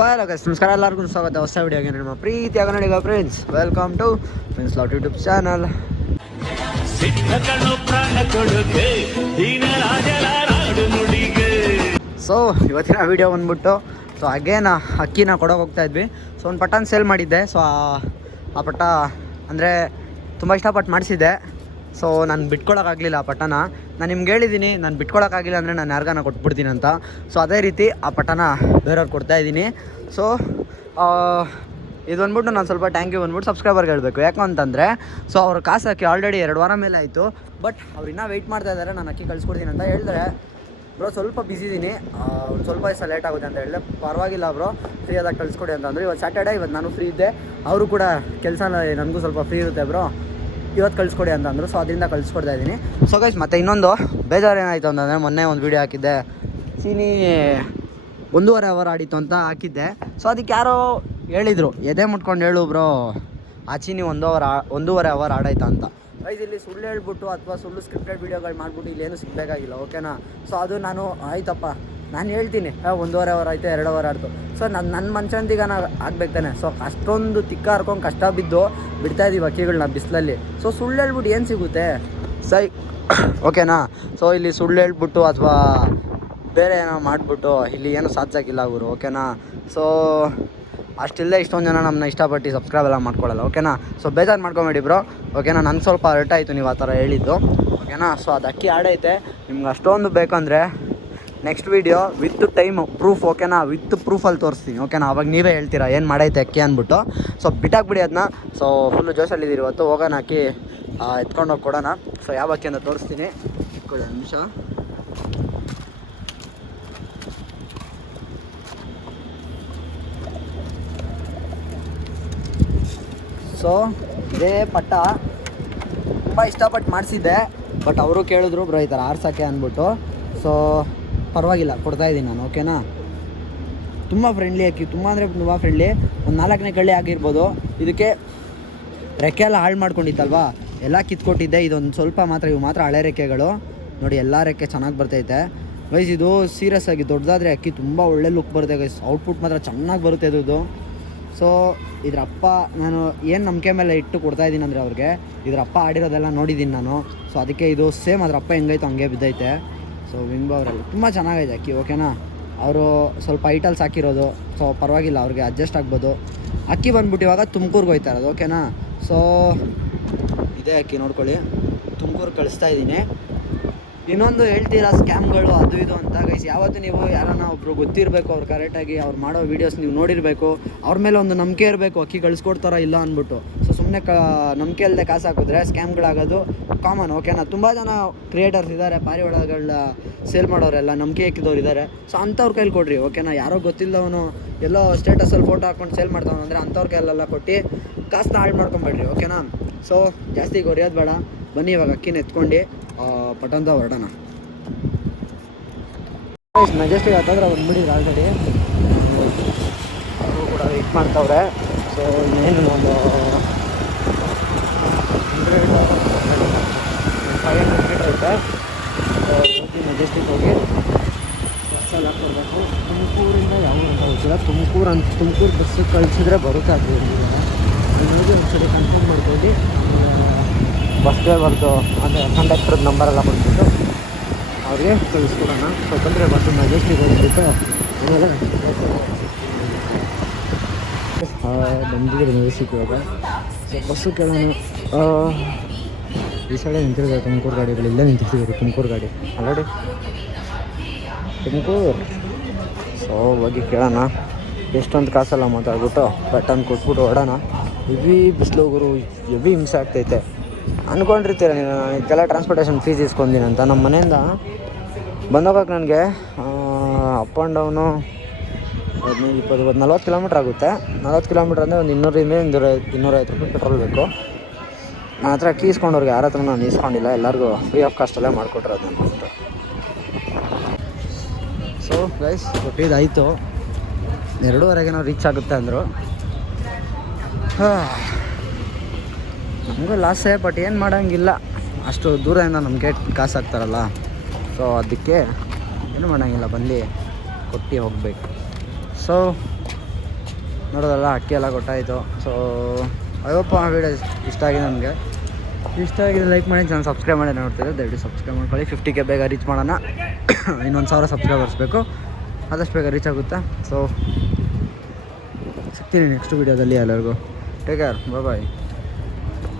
ನಮಸ್ಕಾರ ಎಲ್ಲರಿಗೂ ಸ್ವಾಗತ ಹೊಸ ವಿಡಿಯೋಗೆ ನಿಮ್ಮ ಪ್ರೀತಿಯ Kannadiga friends welcome to friends lot YouTube channel so ಇವತ್ತಿನ ವಿಡಿಯೋ ಬಂದ್ಬಿಟ್ಟು ಸೊ ಅಗೇನ್ ಅಕ್ಕಿನ ಕೊಡೋಕೆ ಹೋಗ್ತಾ ಇದ್ವಿ. ಸೊ ಒಂದು ಪಟ್ಟನ್ ಸೇಲ್ ಮಾಡಿದ್ದೆ. ಸೊ ಆ ಪಟ್ಟ, ಅಂದರೆ, ತುಂಬ ಇಷ್ಟಪಟ್ಟು ಮಾಡಿಸಿದ್ದೆ. ಸೊ ನಾನು ಬಿಟ್ಕೊಳಕ್ಕಾಗಲಿಲ್ಲ ಆ ಪಟ್ಟನ ನಾನು ನಿಮ್ಗೆ ಹೇಳಿದ್ದೀನಿ ನಾನು ಬಿಟ್ಕೊಳಕ್ಕಾಗಿಲ್ಲ ಅಂದರೆ ನಾನು ಯಾರಿಗಾನ ಕೊಟ್ಬಿಡ್ತೀನಿ ಅಂತ. ಸೊ ಅದೇ ರೀತಿ ಆ ಪಟ್ಟಣ ಬೇರೆಯವ್ರಿಗೆ ಕೊಡ್ತಾ ಇದ್ದೀನಿ ಸೊ ಇದು ಬಂದ್ಬಿಟ್ಟು ನಾನು ಸ್ವಲ್ಪ ಟ್ಯಾಂಕ್ ಯು ಬಂದ್ಬಿಟ್ಟು ಸಬ್ಸ್ಕ್ರೈಬರ್ಗೆ ಹೇಳಬೇಕು. ಯಾಕೆ ಅಂತಂದರೆ ಸೊ ಅವ್ರ ಕಾಸು ಹಾಕಿ ಆಲ್ರೆಡಿ ಎರಡು ವಾರ ಮೇಲೆ ಆಯಿತು. ಬಟ್ ಅವ್ರು ಇನ್ನೂ ವೆಯ್ಟ್ ಮಾಡ್ತಾ ಇದ್ದಾರೆ ನಾನು ಅಕ್ಕಿ ಕಳಿಸ್ಕೊಡ್ತೀನಿ ಅಂತ ಹೇಳಿದ್ರೆ ಬ್ರೋ ಸ್ವಲ್ಪ ಬಿಸಿ ಇದ್ದೀನಿ ಸ್ವಲ್ಪ ದಿವಸ ಲೇಟ್ ಆಗುತ್ತೆ ಅಂತ ಹೇಳಿದೆ ಪರವಾಗಿಲ್ಲ ಬ್ರೋ ಫ್ರೀ ಆದಾಗ ಕಳಿಸ್ಕೊಡಿ ಅಂತಂದ್ರೆ. ಇವತ್ತು ಸ್ಯಾಟರ್ಡೇ ಇವತ್ತು ನಾನು ಫ್ರೀ ಇದ್ದೆ. ಅವರು ಕೂಡ ಕೆಲಸ ನನಗೂ ಸ್ವಲ್ಪ ಫ್ರೀ ಇರುತ್ತೆ ಬ್ರೋ ಇವತ್ತು ಕಳಿಸ್ಕೊಡಿ ಅಂತ ಅಂದರು. ಸೊ ಅದರಿಂದ ಕಳಿಸ್ಕೊಡ್ತಾ ಇದ್ದೀನಿ. ಸೊ ಗೈಸ್ ಮತ್ತೆ ಇನ್ನೊಂದು ಬೇಜಾರು ಏನಾಯಿತು ಅಂತಂದರೆ ಮೊನ್ನೆ ಒಂದು ವೀಡಿಯೋ ಹಾಕಿದ್ದೆ. ಸೀನಿ ಒಂದೂವರೆ ಅವರ್ ಆಡಿತ್ತು ಅಂತ ಹಾಕಿದ್ದೆ. ಸೊ ಅದಕ್ಕೆ ಯಾರೋ ಹೇಳಿದರು. ಎದೆ ಮುಟ್ಕೊಂಡು ಹೇಳು ಬ್ರೋ ಆ ಚೀನಿ ಒಂದು ಅವರ್ ಒಂದೂವರೆ ಅವರ್ ಆಡಾಯ್ತಾ ಅಂತ. ಗೈಸ್ ಇಲ್ಲಿ ಸುಳ್ಳು ಹೇಳ್ಬಿಟ್ಟು ಅಥವಾ ಸುಳ್ಳು ಸ್ಕ್ರಿಪ್ಟೆಡ್ ವೀಡಿಯೋಗಳು ಮಾಡ್ಬಿಟ್ಟು ಇಲ್ಲಿ ಏನು ಸಿಗಬೇಕಾಗಿಲ್ಲ ಓಕೆನಾ ಸೊ ಅದು ನಾನು, ಆಯ್ತಪ್ಪ. ನಾನು ಹೇಳ್ತೀನಿ. ಒಂದೂವರೆ ಅವರ್ ಆಯಿತು, ಎರಡು ಅವರ್ ಆಯಿತು. ಸೊ ನನ್ನ ನನ್ನ ಮನ್ಸಂತಿಗ ನಾನು ಆಗ್ಬೇಕು ತಾನೆ. ಸೊ ಅಷ್ಟೊಂದು ತಿಕ್ಕ ಹರ್ಕೊಂಡು ಕಷ್ಟ ಬಿದ್ದು ಬಿಡ್ತಾ ಇದ್ದೀವಿ ಅಕ್ಕಿಗಳನ್ನ ಬಿಸಿಲಲ್ಲಿ. ಸೊ ಸುಳ್ಳು ಹೇಳ್ಬಿಟ್ಟು ಏನು ಸಿಗುತ್ತೆ? ಸೈ ಓಕೆನಾ ಸೊ ಇಲ್ಲಿ ಸುಳ್ಳು ಹೇಳ್ಬಿಟ್ಟು ಅಥವಾ ಬೇರೆ ಏನೋ ಮಾಡಿಬಿಟ್ಟು ಇಲ್ಲಿ ಏನೂ ಸಾಧಿಸೋಕ್ಕಿಲ್ಲ ಅವರು ಓಕೆನಾ ಸೊ ಅಷ್ಟಿಲ್ಲ ಇಷ್ಟೊಂದು ಜನ ನಮ್ಮನ್ನ ಇಷ್ಟಪಟ್ಟು ಸಬ್ಸ್ಕ್ರೈಬ್ ಎಲ್ಲ ಮಾಡ್ಕೊಳ್ಳಲ್ಲ ಓಕೆನಾ ಸೊ ಬೇಜಾರು ಮಾಡ್ಕೊಬೇಡಿ ಬ್ರೋ ಓಕೆನಾ ನಂಗೆ ಸ್ವಲ್ಪ ಹರ್ಟ್ ಆಯಿತು ನೀವು ಆ ಥರ ಹೇಳಿದ್ದು ಓಕೆನಾ ಸೊ ಅದು ಅಕ್ಕಿ ಆಡೈತೆ. ನಿಮ್ಗೆ ಅಷ್ಟೊಂದು ಬೇಕಂದರೆ next video with time proof ಓಕೆನಾ ವಿತ್ ಪ್ರೂಫಲ್ಲಿ ತೋರಿಸ್ತೀನಿ ಓಕೆನಾ ಅವಾಗ ನೀವೇ ಹೇಳ್ತೀರಾ, ಏನು ಮಾಡೈತೆ ಅಕ್ಕಿ ಅಂದ್ಬಿಟ್ಟು. ಸೊ ಬಿಟ್ಟಾಕ್ಬಿಡಿ ಅದನ್ನ ಸೊ ಫುಲ್ಲು ಜೋಶಲ್ಲಿದ್ದೀರಿ ಇವತ್ತು. ಹೋಗೋಣ ಅಕ್ಕಿ ಎತ್ಕೊಂಡು ಹೋಗಿ ಕೊಡೋಣ. ಸೊ ಯಾವ ಅಕ್ಕಿ ಅಂತ ತೋರಿಸ್ತೀನಿ. ಒಂದು ನಿಮಿಷ. ಸೊ ಇದೇ ಪಟ್ಟ ತುಂಬ ಇಷ್ಟಪಟ್ಟು ಮಾಡಿಸಿದ್ದೆ. ಬಟ್ ಅವರು ಕೇಳಿದ್ರು ಬ್ರೋ ಈ ಥರ ಆರ್ಸೋಕ್ಕೆ ಅಂದ್ಬಿಟ್ಟು. ಸೊ ಪರವಾಗಿಲ್ಲ ಕೊಡ್ತಾಯಿದ್ದೀನಿ ನಾನು ಓಕೆನಾ ತುಂಬ ಫ್ರೆಂಡ್ಲಿ ಅಕ್ಕಿ ತುಂಬ ಅಂದರೆ ತುಂಬ ಫ್ರೆಂಡ್ಲಿ ಒಂದು ನಾಲ್ಕನೇ ಕಳ್ಳಿ ಆಗಿರ್ಬೋದು. ಇದಕ್ಕೆ ರೆಕ್ಕೆ ಎಲ್ಲ ಹಾಳು ಮಾಡ್ಕೊಂಡಿತ್ತಲ್ವಾ? ಎಲ್ಲ ಕಿತ್ಕೊಟ್ಟಿದ್ದೆ, ಇದೊಂದು ಸ್ವಲ್ಪ ಮಾತ್ರ, ಇವು ಮಾತ್ರ ಹಳೆ ರೆಕ್ಕೆಗಳು. ನೋಡಿ, ಎಲ್ಲ ರೆಕ್ಕೆ ಚೆನ್ನಾಗಿ ಬರ್ತೈತೆ. ವೈಸ್ ಇದು ಸೀರಿಯಸ್ ಆಗಿ, ದೊಡ್ಡದಾದರೆ ಅಕ್ಕಿ ತುಂಬ ಒಳ್ಳೆ ಲುಕ್ ಬರುತ್ತೆ ಗೈಸ್ ಔಟ್ಪುಟ್ ಮಾತ್ರ ಚೆನ್ನಾಗಿ ಬರುತ್ತೆ ಇದು ಸೊ ಇದ್ರ ಅಪ್ಪ, ನಾನು ಏನು ನಂಬಿಕೆ ಮೇಲೆ ಇಟ್ಟು ಕೊಡ್ತಾ ಇದ್ದೀನಿ ಅಂದರೆ ಅವ್ರಿಗೆ, ಇದ್ರ ಅಪ್ಪ ಆಡಿರೋದೆಲ್ಲ ನೋಡಿದ್ದೀನಿ ನಾನು. ಸೊ ಅದಕ್ಕೆ ಇದು ಸೇಮ್ ಅದ್ರ ಅಪ್ಪ ಹೆಂಗೈತೋ ಹಂಗೆ ಬಿದ್ದೈತೆ. ಸೊ ವಿಂಗ್ ಅವರೆಲ್ಲ. ತುಂಬ ಚೆನ್ನಾಗಿದೆ ಅಕ್ಕಿ ಓಕೆನಾ ಅವರು ಸ್ವಲ್ಪ ಐಟಲ್ಸ್ ಹಾಕಿರೋದು. ಸೊ ಪರವಾಗಿಲ್ಲ, ಅವ್ರಿಗೆ ಅಡ್ಜಸ್ಟ್ ಆಗ್ಬೋದು. ಅಕ್ಕಿ ಬಂದ್ಬಿಟ್ಟು ಇವಾಗ ತುಮಕೂರ್ಗೆ ಹೋಯ್ತಾ ಇರೋದು ಓಕೆನಾ ಸೊ ಇದೇ ಅಕ್ಕಿ ನೋಡ್ಕೊಳ್ಳಿ. ತುಮಕೂರು ಕಳಿಸ್ತಾ ಇದ್ದೀನಿ. ಇನ್ನೊಂದು ಹೇಳ್ತೀರಾ ಸ್ಕ್ಯಾಮ್ಗಳು ಅದು ಇದು ಅಂತ ಗೈಸ್ ಯಾವತ್ತು ನೀವು ಯಾರನ್ನ ಒಬ್ರು ಗೊತ್ತಿರಬೇಕು, ಅವ್ರು ಕರೆಕ್ಟಾಗಿ ಅವ್ರು ಮಾಡೋ ವೀಡಿಯೋಸ್ ನೀವು ನೋಡಿರಬೇಕು, ಅವ್ರ ಮೇಲೆ ಒಂದು ನಂಬಿಕೆ ಇರಬೇಕು, ಅಕ್ಕಿ ಕಳಿಸ್ಕೊಡ್ತಾರ ಇಲ್ಲ ಅಂದ್ಬಿಟ್ಟು. ಸೊ ಸುಮ್ಮನೆ ಕ, ನಂಬಿಕೆ ಇಲ್ಲದೆ ಕಾಸು ಹಾಕಿದ್ರೆ ಸ್ಕ್ಯಾಮ್ಗಳಾಗೋದು ಕಾಮನ್ ಓಕೆನಾ ತುಂಬ ಜನ ಕ್ರಿಯೇಟರ್ಸ್ ಇದ್ದಾರೆ ಪಾರಿವಾಳಗಳ ಸೇಲ್ ಮಾಡೋರೆಲ್ಲ ನಂಬಿಕೆ ಹಾಕಿದವ್ರು ಇದ್ದಾರೆ ಸೊ ಅಂಥವ್ರ ಕೈಲಿ ಕೊಡ್ರಿ ಓಕೆನಾ ಯಾರೋ ಗೊತ್ತಿಲ್ಲವನು ಎಲ್ಲೋ ಸ್ಟೇಟಸಲ್ಲಿ ಫೋಟೋ ಹಾಕೊಂಡು ಸೇಲ್ ಮಾಡ್ತಾವನು ಅಂದರೆ ಅಂಥವ್ರ ಕೈಲೆಲ್ಲ ಕೊಟ್ಟು ಕಾಸನ್ನ ಹಾಳು ಮಾಡ್ಕೊಂಬೇಡ್ರಿ ಓಕೆನಾ ಸೊ ಜಾಸ್ತಿ ಗೊರಿಯೋದು ಬೇಡ. ಬನ್ನಿ ಇವಾಗ ಅಕ್ಕಿನ ಎತ್ಕೊಂಡು ಪಟಂತ ಹೊರಡೋಣ. ಮೆಜೆಸ್ಟಿಕ್ ಆಗ್ತಂದ್ರೆ ಅವ್ರು ಬಿಡಿದ್ರು ಆಲ್ರೆಡಿ ಅವರು ಕೂಡ ವೆಯ್ಟ್ ಮಾಡ್ತಾವ್ರೆ. ಸೊ ಇನ್ನೇನು ಒಂದು ಹಂಡ್ರೆಡ್ ಫೈವ್ ಹಂಡ್ರೆಡ್ ಮೀಟರ್ ಐತೆ ಮೆಜೆಸ್ಟಿಕ್ ಹೋಗಿ ಬಸ್ಸಲ್ಲಿ ಹಾಕ್ಕೊಡ್ಬೇಕು ತುಮಕೂರಿಂದ ಯಾವ ಅಂತ ಗೊತ್ತಿಲ್ಲ. ತುಮಕೂರು ಅಂತ, ತುಮಕೂರು ಬಸ್ಸಿಗೆ ಕಳಿಸಿದ್ರೆ ಬರುತ್ತೆ ಅದು ಒಂದು ಸರಿ ಕನ್ಫರ್ಮ್ ಮಾಡ್ಕೊಂಡು ಬಸ್ ಡ್ರೈವರ್ದು ಅಂದರೆ ನಂಬರ್ ನಂಬರೆಲ್ಲ ಬಂದ್ಬಿಟ್ಟು ಅವ್ರಿಗೆ ಕಳಿಸ್ಕೊಡೋಣ. ಸೊ ಬಂದರೆ ಬಸ್ಸು ಮೆಜೆಸ್ಟಿಕ್ ಹೋಗ್ಬಿಟ್ಟು ಆಮೇಲೆ ಬಂದಿದ್ದೀರಿ ಮೆಜೆಸ್ಟಿಕ್ ಇವಾಗ. ಸೊ ಬಸ್ಸು ಕೇಳೋಣ. ಈ ಸೈಡೇ ನಿಂತಿರ್ತಾರೆ ತುಮಕೂರು ಗಾಡಿಗಳು ಇಲ್ಲೇ ನಿಂತಿರ್ತಿದ್ದೀರಿ ತುಮಕೂರು ಗಾಡಿ. ಆಲ್ರೆಡಿ ತುಮಕೂರು? ಸೊ ಹೋಗಿ ಕೇಳೋಣ. ಎಷ್ಟೊಂದು ಕಾಸೆಲ್ಲ ಮಾತಾಡ್ಬಿಟ್ಟು ಬಟನ್ ಕೊಟ್ಬಿಟ್ಟು ಹೊಡೋಣ ಹೆವಿ ಬಿಸಿಲು ಗುರು ಹೆವಿ ಹಿಂಸೆ ಆಗ್ತೈತೆ. ಅಂದ್ಕೊಂಡಿರ್ತೀರ ನೀನು? ಇದಕ್ಕೆಲ್ಲ ಟ್ರಾನ್ಸ್ಪೋರ್ಟೇಷನ್ ಫೀಸ್ ಇಸ್ಕೊಂದಿನ ಅಂತ. ನಮ್ಮ ಮನೆಯಿಂದ ಬಂದೋಗಕ್ಕೆ ನನಗೆ ಅಪ್ ಆ್ಯಂಡ್ ಡೌನು ಹದಿನೈದು, ಇಪ್ಪತ್ತು ಇಪ್ಪತ್ತು, ನಲ್ವತ್ತು ಕಿಲೋಮೀಟ್ರ್ ಆಗುತ್ತೆ. ನಲ್ವತ್ತು ಕಿಲೋಮೀಟ್ರ್ ಅಂದರೆ ಒಂದು ಇನ್ನೂರಿಂದ ಇನ್ನೂರ ಇನ್ನೂರೈವತ್ತು ರೂಪಾಯಿ ಪೆಟ್ರೋಲ್ ಬೇಕು. ನನ್ನ ಹತ್ರ ಕೀಸ್ಕೊಂಡವ್ರಿಗೆ ಯಾರ ಹತ್ರ ನಾನು ಇಸ್ಕೊಂಡಿಲ್ಲ. ಎಲ್ಲರಿಗೂ ಫ್ರೀ ಆಫ್ ಕಾಸ್ಟಲ್ಲೇ ಮಾಡಿಕೊಟ್ರೆ ನಾನು ಸೊ ಗೈಸ್ ಇದಾಯಿತು ಎರಡೂವರೆಗೆ ನಾವು ರೀಚ್ ಆಗುತ್ತೆ ಅಂದರು. ನಮಗೂ ಲಾಸೇ ಬಟ್ ಏನು ಮಾಡೋಂಗಿಲ್ಲ. ಅಷ್ಟು ದೂರದಿಂದ ನಮಗೆ ಕಾಸು ಹಾಕ್ತಾರಲ್ಲ ಸೊ ಅದಕ್ಕೆ ಏನು ಮಾಡೋಂಗಿಲ್ಲ, ಬಂದು ಕೊಟ್ಟು ಹೋಗಬೇಕು. ಸೊ ನೋಡೋದಲ್ಲ, ಅಕ್ಕಿ ಎಲ್ಲ ಕೊಟ್ಟಾಯಿತು ಸೊ ಅಯ್ಯಪ್ಪ ವೀಡಿಯೋ ಇಷ್ಟ ಆಗಿದೆ ನನಗೆ ಇಷ್ಟ ಆಗಿದೆ ಲೈಕ್ ಮಾಡಿ ನಾನು ಸಬ್ಸ್ಕ್ರೈಬ್ ಮಾಡಿ ನೋಡ್ತಿದ್ದೆ ದಯವಿಟ್ಟು ಸಬ್ಸ್ಕ್ರೈಬ್ ಮಾಡ್ಕೊಳ್ಳಿ. ಫಿಫ್ಟಿ ಕೆ ಬೇಗ ರೀಚ್ ಮಾಡೋಣ. ಇನ್ನೊಂದು ಸಾವಿರ ಸಬ್ಸ್ಕ್ರೈಬರ್ಸ್ ಬೇಕು. ಆದಷ್ಟು ಬೇಗ ರೀಚ್ ಆಗುತ್ತೆ? ಸೊ ಸಿಗ್ತೀನಿ ನೆಕ್ಸ್ಟ್ ವೀಡಿಯೋದಲ್ಲಿ ಎಲ್ಲರಿಗೂ. Take care bye